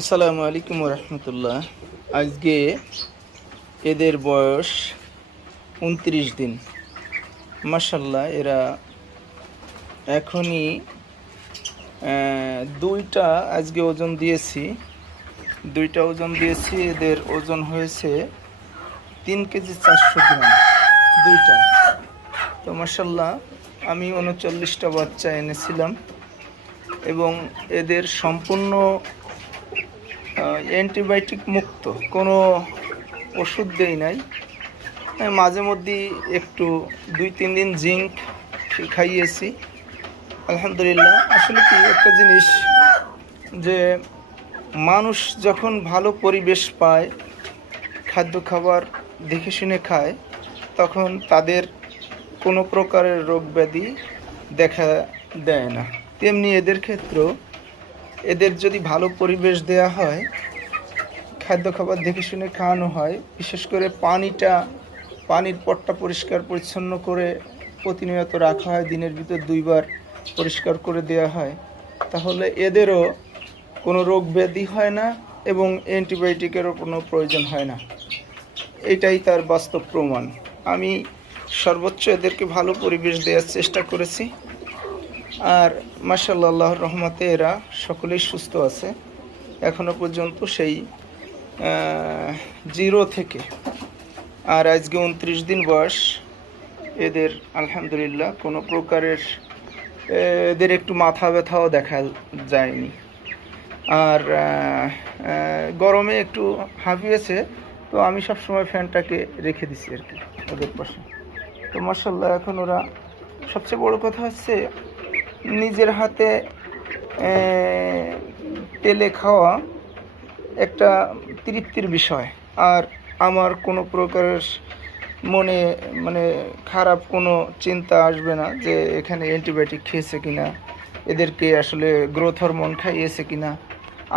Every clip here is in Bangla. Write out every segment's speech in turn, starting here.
আসসালামু আলাইকুম রহমতুল্লাহ। আজকে এদের বয়স 29 দিন। মাশাল্লাহ, এরা এখনই দুইটা আজকে ওজন দিয়েছি। এদের ওজন হয়েছে 3 কেজি 400 গ্রাম দুইটা। তো মাশাল্লাহ, আমি 39টা বাচ্চা এনেছিলাম এবং এদের সম্পূর্ণ অ্যান্টিবায়োটিক মুক্ত, কোনো ওষুধ দেই নাই। মাঝে মধ্যে একটু 2-3 দিন জিঙ্ক খাইয়েছি। আলহামদুলিল্লাহ। আসলে কি একটা জিনিস, যে মানুষ যখন ভালো পরিবেশ পায়, খাদ্য খাবার দেখে শুনে খায়, তখন তাদের কোনো প্রকারের রোগ ব্যাধি দেখা দেয় না। তেমনি এদের ক্ষেত্রেও, এদের যদি ভালো পরিবেশ দেয়া হয়, খাদ্য খাবার দেখে শুনে খাওয়ানো হয়, বিশেষ করে পানির পটটা পরিষ্কার পরিচ্ছন্ন করে প্রতিনিয়ত রাখা হয়, দিনের ভিতর 2 বার পরিষ্কার করে দেওয়া হয়, তাহলে এদেরও কোনো রোগ ব্যাধি হয় না এবং অ্যান্টিবায়োটিকেরও কোনো প্রয়োজন হয় না। এটাই তার বাস্তব প্রমাণ। আমি সর্বোচ্চ এদেরকে ভালো পরিবেশ দেওয়ার চেষ্টা করেছি, আর মাশাআল্লাহ, আল্লাহর রহমতে এরা সকলেই সুস্থ আছে এখনো পর্যন্ত, সেই 0 থেকে। আর আজকে 29 দিন বয়স এদের। আলহামদুলিল্লাহ, কোনো প্রকারের এদের একটু মাথা ব্যথাও দেখা যায়নি। আর গরমে একটু হাঁপিয়েছে, তো আমি সবসময় ফ্যানটাকে রেখে দিছি আর কি ওদের পাশে। তো মাশাআল্লাহ, এখন ওরা, সবচেয়ে বড় কথা হচ্ছে নিজের হাতে তেলে খাওয়া একটা তৃপ্তির বিষয়। আর আমার কোনো প্রকারের মনে খারাপ কোনো চিন্তা আসবে না যে এখানে অ্যান্টিবায়োটিক খেয়েছে কিনা, এদেরকে আসলে গ্রোথ হরমোন খাইয়েছে কিনা।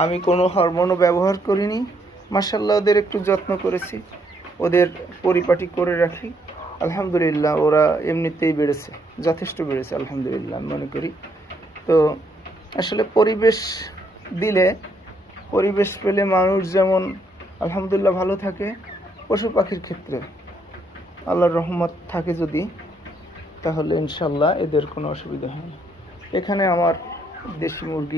আমি কোনো হরমোনও ব্যবহার করিনি। মাশাআল্লাহ, ওদের একটু যত্ন করেছি, ওদের পরিপাটি করে রাখি। আলহামদুলিল্লাহ, ওরা এমনিতেই বেড়েছে, যথেষ্ট বেড়েছে আলহামদুলিল্লাহ মনে করি। তো আসলে পরিবেশ দিলে, পরিবেশ পেলে মানুষ যেমন আলহামদুলিল্লাহ ভালো থাকে, পশু পাখির ক্ষেত্রে আল্লাহর রহমত থাকে যদি, তাহলে ইনশাল্লাহ এদের কোনো অসুবিধা হয় না। এখানে আমার দেশি মুরগি